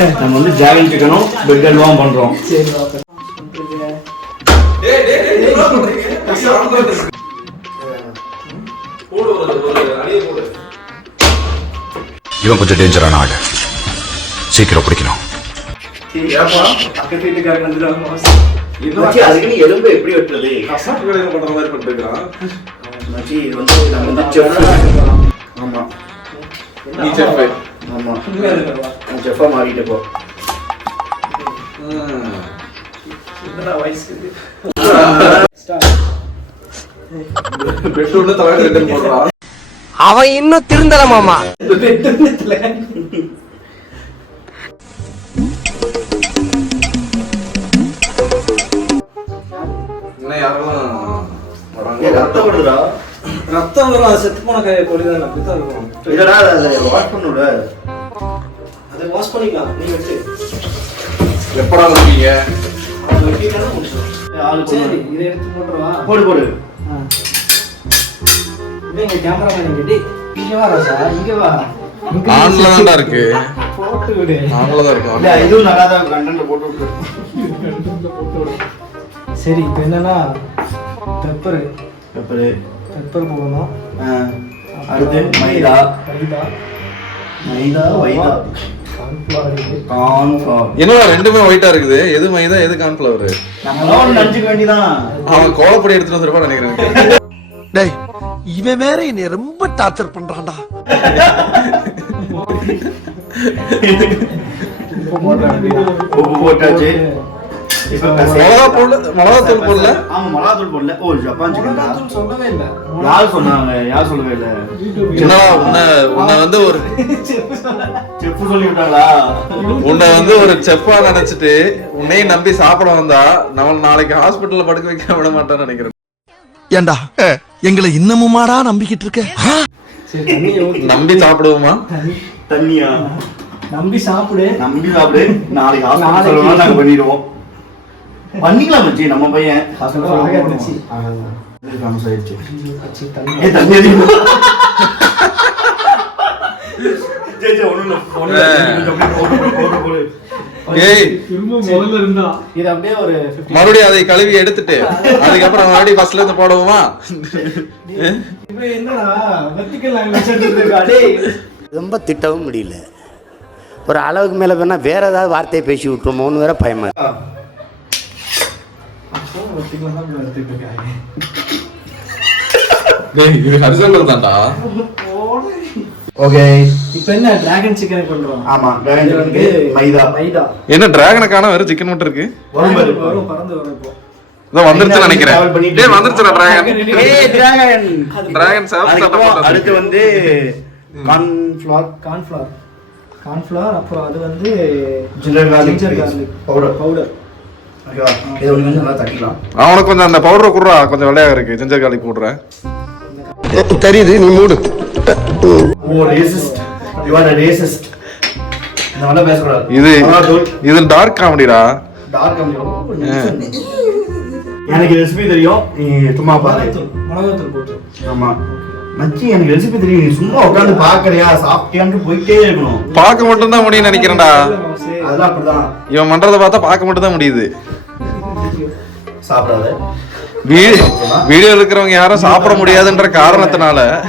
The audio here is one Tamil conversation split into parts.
நம்ம வந்து ஜாகன் சிக்கனும் பிரெட் அல்வாவும் பண்றோம். போடு போடு இவன் கொஞ்சம் டேஞ்சரான ஆள். சீக்கிரம் பிடிக்கணும் எலும்பு எப்படி வெட்டுறது? பண்ற மாதிரி பண்ணிருக்கான் வந்து நம்ம வந்து ஆமா. நீ செஃப் ஆமா நான் செஃப்பா மாறிட்டு போ. என்னடா போடுறான் அவன் இன்னும் திருந்தல மாமா. இன்னும் யாரும் ரத்தம் வருதுடா ரத்தம் வரும் அது செத்து போன கை கொடிதான் அப்படித்தான் இருக்கும் இல்லடா அதை வாஷ் பண்ணுட அதை வாஷ் பண்ணிக்கலாம் நீ வச்சு. எப்படா வருவீங்க அது முடிச்சிடும் ஆளு சரி. இதை எடுத்து போட்டுருவா. போடு போடு. இது எங்க கேமராமேன் டேய் இங்க வா ராசா. இங்க வா. ஆன்ல தான்டா இருக்கு. போட்டு விடு. ஆன்ல தான் இருக்கும் இல்ல இதுவும் நல்லா தான் கண்டென்ட் போட்டு விடு. சரி இப்போ என்னன்னா பெப்பர் பெப்பரு பெப்பர் போடணும் அடுத்து மைதா. மைதா. மைதா வைதா. என்னடா ரெண்டுமே ஒயிட்டா இருக்குது. எது மைதா எது கார்ன்ஃபிளவர் அவன் கோலப்பொடி எடுத்துட்டு வந்திருப்பான் நினைக்கிறேன் டேய் இவன் வேற என்னை ரொம்ப டார்ச்சர் பண்றான்டா. உப்பு போட்டாச்சு. இப்போ மிளகா போடல மிளகா தூள் போடல ஆமா மிளகாத்தூள் போடல ஓ ஜப்பான் சிக்கன் மிளகாத்தூள் சொல்லவே இல்லை. யார் சொன்னாங்க? யார் சொல்லவே இல்லை? என்னடா உன்னை உன்னை வந்து ஒரு செப்பு சொல்லி விட்டாங்களா? உன்னை வந்து ஒரு செப்பா நினைச்சிட்டு உன்னையும் நம்பி சாப்பிட வந்தா நம்ம நாளைக்கு ஹாஸ்பிட்டல்ல படுக்க வைக்க விட மாட்டான்னு நினைக்கிறேன். ஏண்டா? எங்களை இன்னமுமாடா நம்பிக்கிட்டு இருக்க? நம்பி சாப்பிடுவோமா? தண்ணி. தண்ணியா? நம்பி சாப்பிடு. நம்பி சாப்பிடு. நாளைக்கு நாளைக்கு. பண்ணிடுவோம். பண்ணிக்கலாம் மச்சி நம்ம பையன். ஃபேமஸ் ஆயிடுச்சு. தண்ணி ஏ தண்ணி அதிகம் சரி சரி ஒண்ணும் இல்ல. ஒண்ணும் இல்ல. கொஞ்சம் அப்படியே போடு, போடு, போடு, போடு. ஏய். இது அப்படியே ஒரு 50 மறுபடியும் அதை கழுவி எடுத்துட்டு அதுக்கப்புறம் மறுபடியும் ஃபர்ஸ்ட்ல இருந்து போடுவோமா? இப்போ என்னடா வெர்டிகல் லாங்குவேஜ் எடுத்துருக்கா டேய். ரொம்ப திட்டவும் முடியல. ஒரு அளவுக்கு மேலே வேணால் வேற ஏதாவது வார்த்தையை பேசி விட்டுருமோன்னு வேற பயமா இருக்கு. வெர்டிகல் தான் எடுத்துட்டு இருக்காங்க டேய் இது தான்டா ஓகே இப்போ என்ன டிராகன் சிக்கன் பண்றோம் ஆமா மைதா. மைதா. என்ன டிராகனை காண சிக்கன் மட்டும் இருக்கு? வரும் பாரு. வரும் பறந்து வரும் இப்போ. இதோ வந்துருச்சுன்னு travel நினைக்கிறேன் டேய் வந்துருச்சுடா டிராகன் ஏய் டிராகன் டிராகன் அடுத்து வந்து கார்ன்ஃபிளவர் கார்ன்ஃப்ளவர் கார்ன்ஃப்ளவர் அப்புறம் அது வந்து ஜிஞ்சர் garlic powder. பவுடர் ஓகேவா? இது ஒன்று வந்து நல்லா தட்டிக்கலாம். அவனுக்கு கொஞ்சம் அந்த பவுடர் குடுறா. கொஞ்சம் வெள்ளையா இருக்கு. ஜிஞ்சர் கார்லிக் போடுறேன் தெரியுது நீ மூடு. இது இது டார்க் காமெடிடா dark கம்மியோ. எனக்கு ரெசிபி தெரியும். நீ சும்மா பாரு. மிளகாத்தூள் மிளகாத்தூள் போட்டு. ஆமா. மச்சி எனக்கு ரெசிபி தெரியும். நீ சும்மா உட்காந்து பாக்குறியா? சாப்பிட்டியான்னு போயிட்டே இருக்கணும். பார்க்க மட்டும் தான் முடியும் நினைக்கிறேன்டா. அதெல்லாம் அப்படிதான். இவன் பண்றத பார்த்தா பார்க்க மட்டும் தான் முடியுது. சாப்பிடாத. வீ- வீடியோ இருக்கிறவங்க யாரும் சாப்பிட முடியாதுன்ற காரணத்தினால.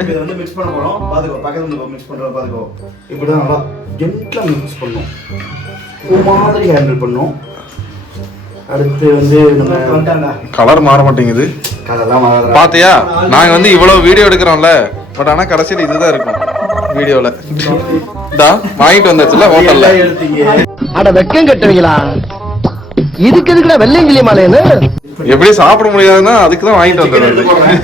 இதை வந்து மிக்ஸ் பண்ண போறோம். பாத்துக்கோ பக்கத்துல இருந்து மிக்ஸ் பண்றோம் பாத்துக்கோ. இப்படிதான் நல்லா ஜென்ட்லா மிக்ஸ் பண்ணும். பூ மாதிரி ஹேண்டில் பண்ணும். அடுத்து வந்து நம்ம கலர் மாற மாட்டேங்குது. கலர்லாம் வராது பாத்தியா? நாங்க வந்து இவ்வளவு வீடியோ எடுக்கிறோம்ல. பட் ஆனா கடைசியில் இதுதான் இருக்கும் வீடியோல. டா வாங்கிட்டு வந்தாச்சுல ஹோட்டல்ல. அட வெக்கம் கட்டுவீங்களா? இதுக்கு எதுக்குடா வெள்ளையங்கிலி மாலைன்னு? எப்படி சாப்பிட முடியாதுன்னா அதுக்கு தான் வாங்கிட்டு போடுறேன்.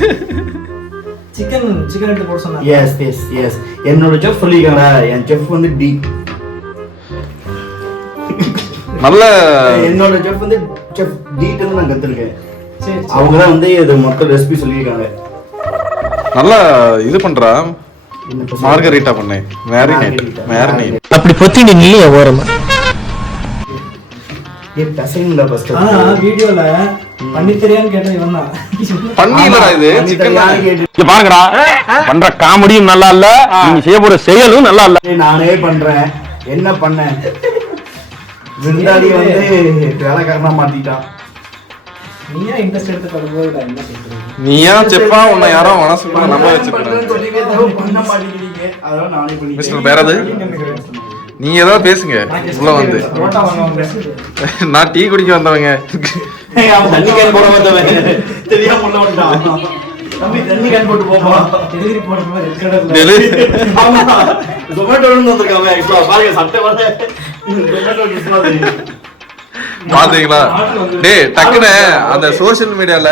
சிக்கன் சிக்கன் எடுத்து போட சொன்னாங்க. எஸ் எஸ் எஸ் என்னோட செஃப் சொல்லியிருக்காங்க. என் செஃப் வந்து டி. நல்ல என்னோட செஃப் வந்து செஃப் டீட்டு வந்து நான் கத்துருக்கேன். அவங்க தான் வந்து இது மொத்த ரெசிபி சொல்லியிருக்காங்க. நல்லா இது பண்றா. மார்கரீட்டா பண்ணேன் மேரினேட். மேரினேட் அப்படி பொத்தி நீ நில்லைய ஓரமா. ஏ பசங்கள ஃபர்ஸ்ட் ஆனா வீடியோல பண்ணி தெரியான்னு கேட்டேன் இவன் தான் பன்னீர்லடா இது சிக்கன் இங்க பாருங்கடா. பண்ற காமெடியும் நல்லா இல்ல. நீங்க செய்ய போற செயலும் நல்லா இல்ல. நானே பண்றேன். என்ன பண்ணேன்? விருந்தாளி வந்து வேலைக்காரனா மாத்திட்டான் நீயா இன்ட்ரெஸ்ட் எடுத்து பண்ணும்போது நான் என்ன சொல்றது? நீ ஏன் செப்பா உன்னை யாரோ மனசுக்குள்ள பண்ண மாட்டேங்கிறீங்க. அதனால நானே. மிஸ்டர் பேரது நீங்க ஏதாவது பேசுங்க. உள்ள வந்து. நான் டீ குடிக்க வந்தவங்க. பாத்தீங்களா? டேய் டக்குன்னு அந்த சோஷியல் மீடியால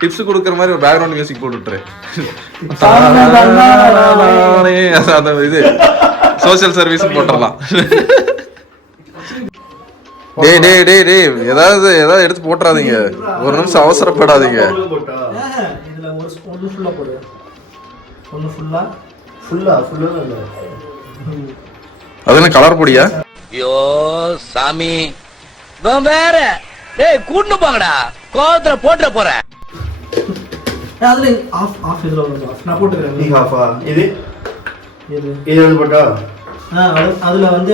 டிப்ஸ் கொடுக்குற மாதிரி ஒரு பேக்ரவுண்ட் மியூசிக் போட்டுட்டுரு. அந்த இது சோஷியல் சர்வீஸ் போட்டுடலாம் டேய் டேய் டேய் டேய் ஏதாவது ஏதாவது எடுத்து போட்டுறாதீங்க. ஒரு நிமிஷம் அவசரப்படாதீங்க. அது என்ன கலர் பொடியா? ஐயோ சாமி. வேற. டேய் கூட்டு போங்கடா. கோவத்துல போட்டுற போறேன். அதுல ஆஃப் ஆஃப் இதுல ஒரு ஆஃப் நான் நீ போட்டுக்கிறேன் half ஆ? இது? இது இது வந்து போட்டா? ஆ அது- அதுல வந்து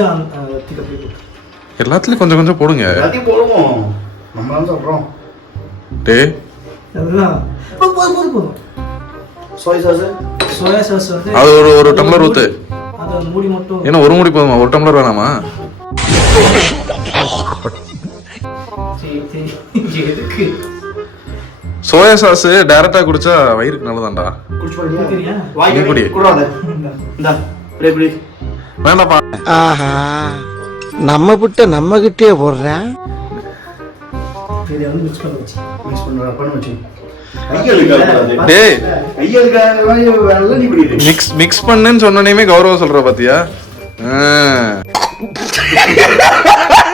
எல்லாத்துலயும் கொஞ்சம் கொஞ்சம் போடுங்க. எல்லாத்தையும் போடுவோம். நம்ம தான் சாப்பிட்றோம் டேய் அதுதான் போதும் போதும் போதும் சோய் சாஸ் சோயா சாஸ் வந்து அது ஒரு ஒரு டம்ளர் ஊத்து. அது அந்த மூடி மட்டும். என்ன ஒரு முடி போதுமா? ஒரு டம்ளர் வேணாமா? சரி, சரி. எதுக்கு? சோயா சாஸ் டைரக்டா குடிச்சா வயிறுக்கு நல்லதாண்டா குடி. வேண்டாப்பா. ஆஹா. நம்ம விட்ட நம்ம கிட்டே போடுறேன். மிக்ஸ் மிக்ஸ் பண்ணுன்னு சொன்னனையுமே கௌரவம் சொல்ற பாத்தியா?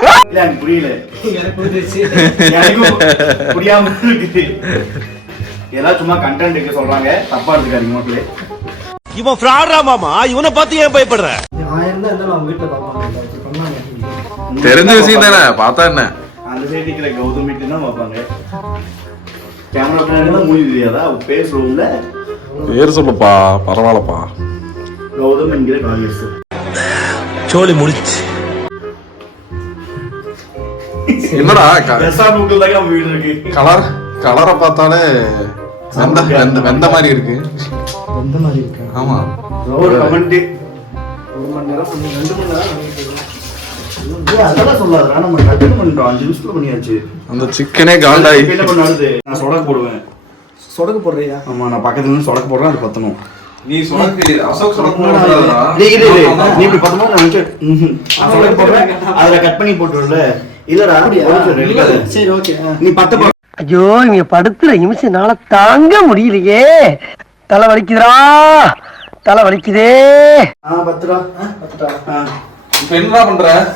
எனக்கு புரியல. எனக்கு புரிஞ்சிருச்சு. எனக்கும் புரியாம இருக்கு. ஏதாவது சும்மா கண்டென்ட் இருக்க சொல்றாங்க. தப்பா எடுத்துக்காதீங்க இவன் ஃப்ராடா மாமா? இவனை பார்த்து ஏன் பயப்படுற? தெரிஞ்ச விஷயம் தானே பார்த்தா என்ன? அந்த சைடு இருக்கிற கௌதம் வீட்டு தான் பார்ப்பாங்க. கேமரா பின்னாடி தான் மூவி தெரியாதா? பேஸ் ரூம்ல பேர் சொல்லுப்பா பரவாயில்லப்பா. கௌதம் என்கிற சோலி முடிச்சு. என்னடா வீடு இருக்கு. கலர் கலரை பார்த்தாலே வெந்த வெந்த வெந்த மாதிரி இருக்கு. எந்த மாதிரி இருக்கு? ஆமா. ஒரு கமெண்ட் ஒரு மணி நேரம் ரெண்டு மணி நேரம். அதெல்லாம் சொல்லாதடா நம்ம டக்குனு பண்ணிட்டோம் அஞ்சு நிமிஷத்துல பண்ணியாச்சு. அந்த சிக்கனே காண்டாய். என்ன பண்ண அடுத்து நான் சொடக்கு போடுவேன். சொடக்கு போடுறியா? ஆமா நான் பக்கத்துல இருந்து சொடக்கு போடுறேன் அது பத்தணும். நீ சொலக்கு அசோக் இரு, இரு. நீ இப்படி பத்தணும் நான் வந்து சொடக்கு போடுறேன் அதுல கட் பண்ணி போட்டுருல இல்லடா. சரி ஓகே நீ பத்த போ- ஐயோ இங்க படுத்துற நிமிஷம்னால தாங்க முடியலையே. தலை வலிக்குதுடா. தலை வலிக்குதே. ஆ. இப்ப என்ன பண்ற?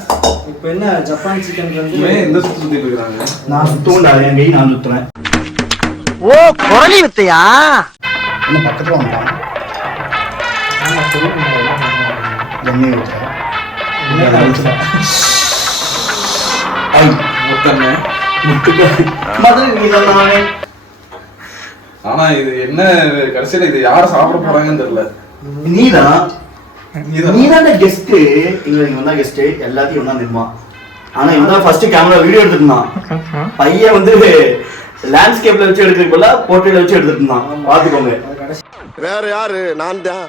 இப்போ என்ன ஜப்பான் சிக்கன் வந்து எந்த சுத்தி சுத்திட்டு இருக்காங்க நான் சுத்துவேன்டா என் கை நான் சுத்துறேன். ஓ குரலி வித்தையா? என்ன பக்கத்துல பண்ணுவாங்க. எண்ணெய் காமிச்சா? ஐ. முத்தண்ணே. முட்டுக்க மதுரை நீ தானே ஆனா இது என்ன கடைசியில இது யார சாப்பிட போறாங்கன்னு தெரியல. நீதான். நீதான். கெஸ்ட் இல்ல இவன் தான் கெஸ்ட் எல்லாத்தையும் ஒண்ணா நிர்மா ஆனா இவன் தான் ஃபர்ஸ்ட் கேமரா வீடியோ எடுத்துருந்தான். பையன் வந்து லேண்ட்ஸ்கேப்ல வச்சு எடுக்கிறதுக்குள்ள போர்ட்ரேட்ல வச்சு எடுத்துட்டு இருந்தான் பாத்துக்கோங்க வேற யாரு? நான் தான்.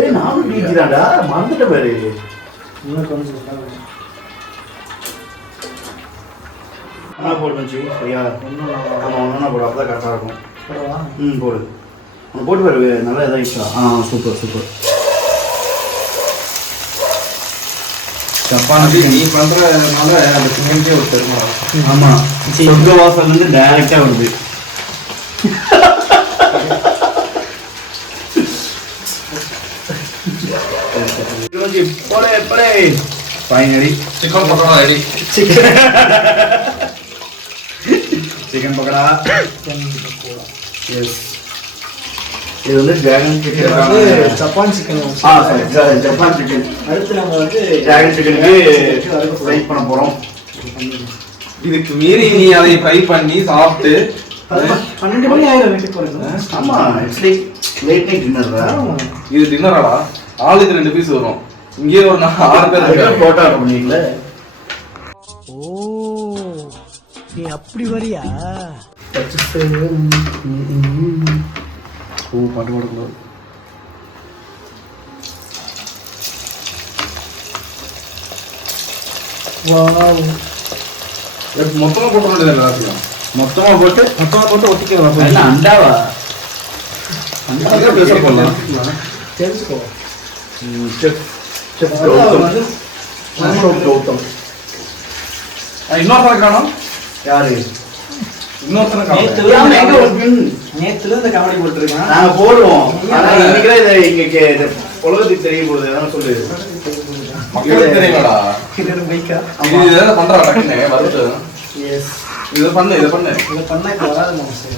ஏய் நானும் டிஜி தான்டா மறந்துட்ட பாரு. இன்னும் கொஞ்சம் நேரம். ஒன்னா போடு மச்சி சரியா ஆமா ஒன்னா போடு அப்பதான் கரெக்டா இருக்கும்? ம் போடு. போட்டு பாரு நல்லா இதாகிடுச்சா? ஆ சூப்பர் சூப்பர். ஜப்பானுக்கு நீ பண்றதுனால அந்த சிமெண்ட்டே ஒரு பெருமை. ஆமா. சொர்க்க வாசல் இருந்து டைரக்டா வருது. போடே போடே finally chicken pakoda ready chicken pakoda yes இது வந்து டிராகன் இது வந்து சிக்கன் ஜப்பான் சிக்கன் ஆ சாரி ஜப்பான் சிக்கன் அடுத்து நம்ம வந்து டிராகன் சிக்கனுக்கு ஃப்ரை பண்ண போறோம். இதுக்கு மீறி நீ அதை ஃப்ரை பண்ணி சாப்பிட்டு பன்னெண்டு மணி ஆயிரம் வீட்டுக்கு போறேன் ஆமா இட்ஸ் லைக் லேட் நைட் டின்னர்ரா இது டின்னராடா ஆளுக்கு ரெண்டு பீஸ் வரும். இங்கேயே ஒரு நா- ஆறு பேர் போட்டோ பண்ணீங்களே நீ அப்படி வரியா? ஓ பாட்டு பாடக்கூடாது. மொத்தமா போட்ட வேண்டியது மொத்தமா போட்டு மொத்தமா போட்டு ஒட்டிக்கலாம் என்ன அண்டாவா? அதுக்கே பெருசா பண்ணலாம் தெரிஞ்சுக்கோ. செஃப் கௌதம் செஃப் கௌதம் இன்னொருத்தனை காணும் யாரு? இன்னொருத்தனை காணும்? நேத்துல இந்த காமெடி போட்டுருக்கான் நாங்க போடுவோம் ஆனா இன்னைக்கு இதை இங்க உலகத்துக்கு தெரிய போகுது அதான் சொல்லு மக்களுக்கு தெரியுமாடா இது பைக்கா இது இதை பண்றா டக்குன்னு வருது எஸ் இதை பண்ணு இதை பண்ணு இதை பண்ணா இப்போ வராது மனசு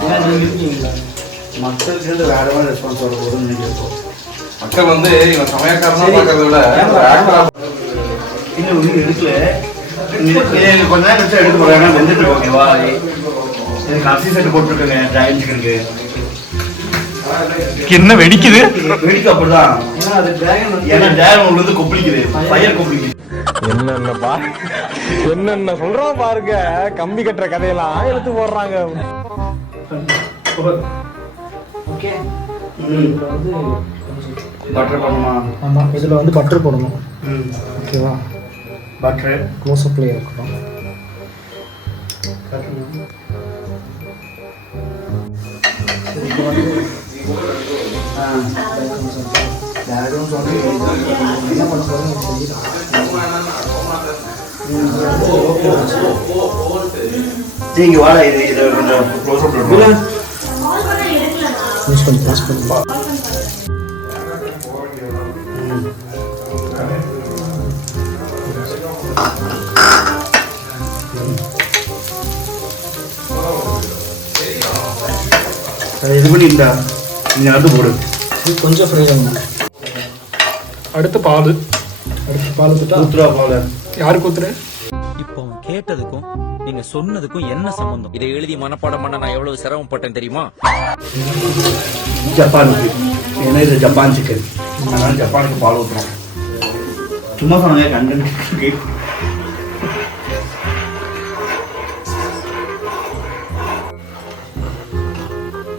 ஏன்னா நீங்க இருக்கீங்களா மக்களுக்கு இருந்து வேற மாதிரி ரெஸ்பான்ஸ் வர போகுதுன்னு நினைக்கிறோம் மக்கள் வந்து இவன் சமயக்காரனா சரி. பாக்குறத விட ஆக்டரா இன்னும் ஒன்றும் எடுக்கல. இது இது கொஞ்ச நேரம் கழிச்சு எடுக்க போறாங்க வெந்துட்டு இருக்கு, ஓகேவா இதுக்கு அரிசி செட்டு போட்டுருக்கேங்க ஜாயின் சிக்கனுக்கு என்ன வெடிக்குது? வெடிக்க அப்படிதான். ஏன்னா அது டிராகன் உள்ளது கொப்பளிக்குது. ஃபயர் கொப்பளிக்குது. என்னென்னப்பா? என்னென்ன சொல்றோம் பாருங்க. கம்பி கட்டுற கதையெல்லாம் எடுத்து போடுறாங்க. ஓகே. வந்து பட்டர் பண்ணுமா ஆமா இதுல வந்து பட்டர் போடணும். ம். ஓகேவா பட்டர் க்ளோஸ் அப்லேயே இருக்கணும் இப்போ வந்து ஆ யாரும் சொல்லி என்ன பண்ண இங்க வாடா இது இதை கொஞ்சம் க்ளோஸ் அப் யூஸ் பண்ணி பாஸ் பண்ணி. இது பண்ணியிருந்தா நீங்க அடுத்து போடு கொஞ்சம் ஃப்ரை அடுத்து பால். அடுத்து பால் ஊத்துறா போல. யாருக்கு ஊத்துறேன் இப்போ அவன் கேட்டதுக்கும் நீங்க சொன்னதுக்கும் என்ன சம்பந்தம்? இதை எழுதி மனப்பாடம் பண்ண நான் எவ்வளவு சிரமப்பட்டேன் தெரியுமா? ஜப்பானுக்கு. ஏன்னா இது ஜப்பான் சிக்கன் அதனால ஜப்பானுக்கு பால் ஊற்றுறோம் சும்மா சொன்னாங்க கண்டென்ட்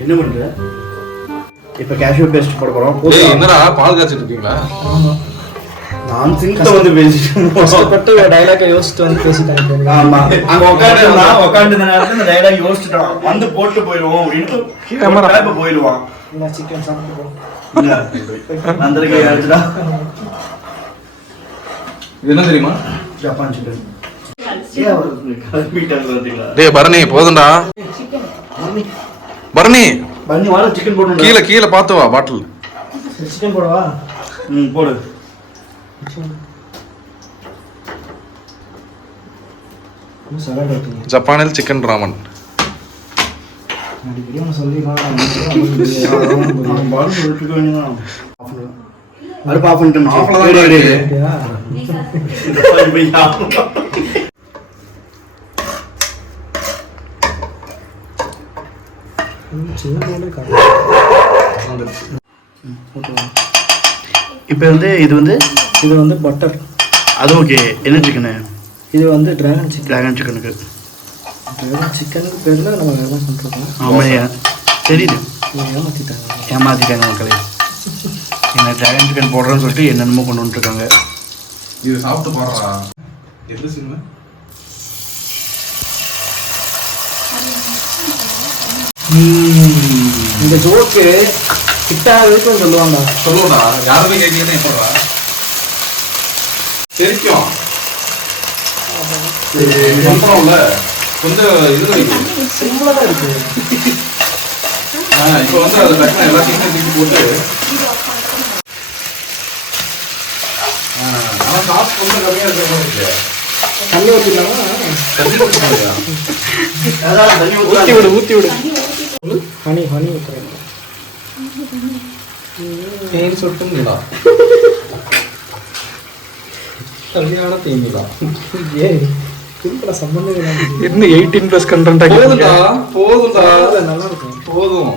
என்ன பண்ற? இப்ப கேஷ்யூ பேஸ்ட் போட போறோம். ஏய் என்னடா? பால் காய்ச்சிட்டு இருக்கீங்களா? நான் சிங்க்ல வந்து பேசிட்டு கஷ்டப்பட்டு யோசிச்சுட்டு வந்து பேசிட்டாங்க ஆமா. அங்க உட்காந்து உட்காந்து இந்த நேரத்துல டைலாக் யோசிச்சுட்டான் வந்து போட்டு போயிடுவோம் அப்படின்னு இப்ப போயிடுவான். இல்லை சிக்கன் சாப்பிட்டு போ. இல்ல நந்தரிக்கை அடிச்சுடா இது என்ன தெரியுமா? ஜப்பான் சிக்கன் டேய் பரணி போதும்டா. பரணி. பண்ணி வாழ சிக்கன் போட்டு கீழே கீழே பார்த்து வா பாட்டில் சிக்கன் போடவா? ம் போடு. ஜப்பானில் சிக்கன் ராமன் அடுப்பு ஆஃப் இப்போ வந்து இது வந்து இது வந்து பட்டர் அது ஓகே என்ன சிக்கனு இது வந்து டிராகன் சிக்கன் டிராகன் சிக்கனுக்கு டிராகன் சிக்கனுக்கு பேரில் நம்ம வேலை பண்ணுறோம் ஆமாய்யா. தெரியுது. ஏமாற்றிட்டாங்க ஏமாத்திட்டாங்க. மக்களே. என்ன டிராகன் சிக்கன் போடுறேன்னு சொல்லிட்டு என்னென்னமோ கொண்டு வந்துருக்காங்க இது சாப்பிட்டு பாடுறா. எந்த சின்ன இந்த ஜோக்கு கிட்டாததுக்கும் சொல்லுவாங்க சொல்லுடா. யாருமே கேட்கலன்னு எப்படா தெரிக்கும் அப்புறம்ல கொஞ்சம் இது சிம்பிளாக தான் இருக்கு ஆ, இப்போ வந்து அதை டக்குனு எல்லாத்தையுமே தூக்கி போட்டு ஆ, ஆனா காசு கொஞ்சம் கம்மியா இருக்கிற மாதிரி இருக்கு தண்ணி ஊற்றிடலாமா தண்ணி ஊத்தணும்யா? ஊற்றி விடு ஊற்றி விடு ஹனி ஹனி ஊற்றுறேன் தேன் சொட்டுங்களா கல்யாண தேனிலா ஏய் சிம்பிளா சம்பந்தம் இல்லாம என்ன எயிட்டீன் பிளஸ் கண்டென்ட் போதும்டா போதும்டா. நல்லா இருக்கும் போதும்.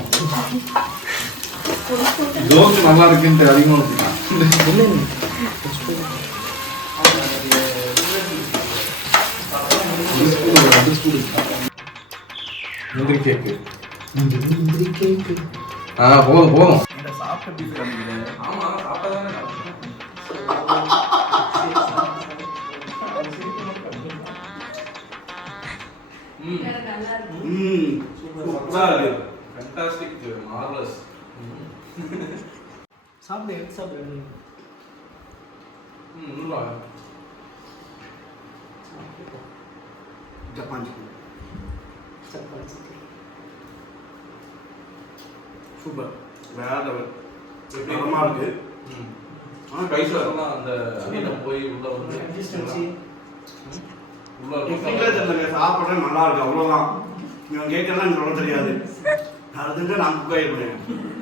ஜோக்கு நல்லா இருக்குன்ட்டு அதிகமாக ஊற்றிக்கலாம் முந்திரி கேக்கு. ஆ போதும் போதும். ஆமா சாப்பிட்டதானே ம் சூப்பராக இருக்கு. ஃபேண்டாஸ்டிக் மார்வலஸ் சாப்பிடு எடுத்து சாப்பிடு? ம் நல்லா ஜப்பான் சிக்கன் சூப்பர். வேற லெவல். தரமாக இருக்கு? ம். ஆனால் கைஸ்லாம் அந்த அடியில் போய் உள்ள வந்து உள்ள டெக்னிக்கலாக தெரியலங்க சாப்பிட்றேன் நல்லா இருக்கு அவ்வளோதான் இவன் கேட்கறதா எனக்கு சொல்ல தெரியாது. அது தெரிஞ்சா நான் குக்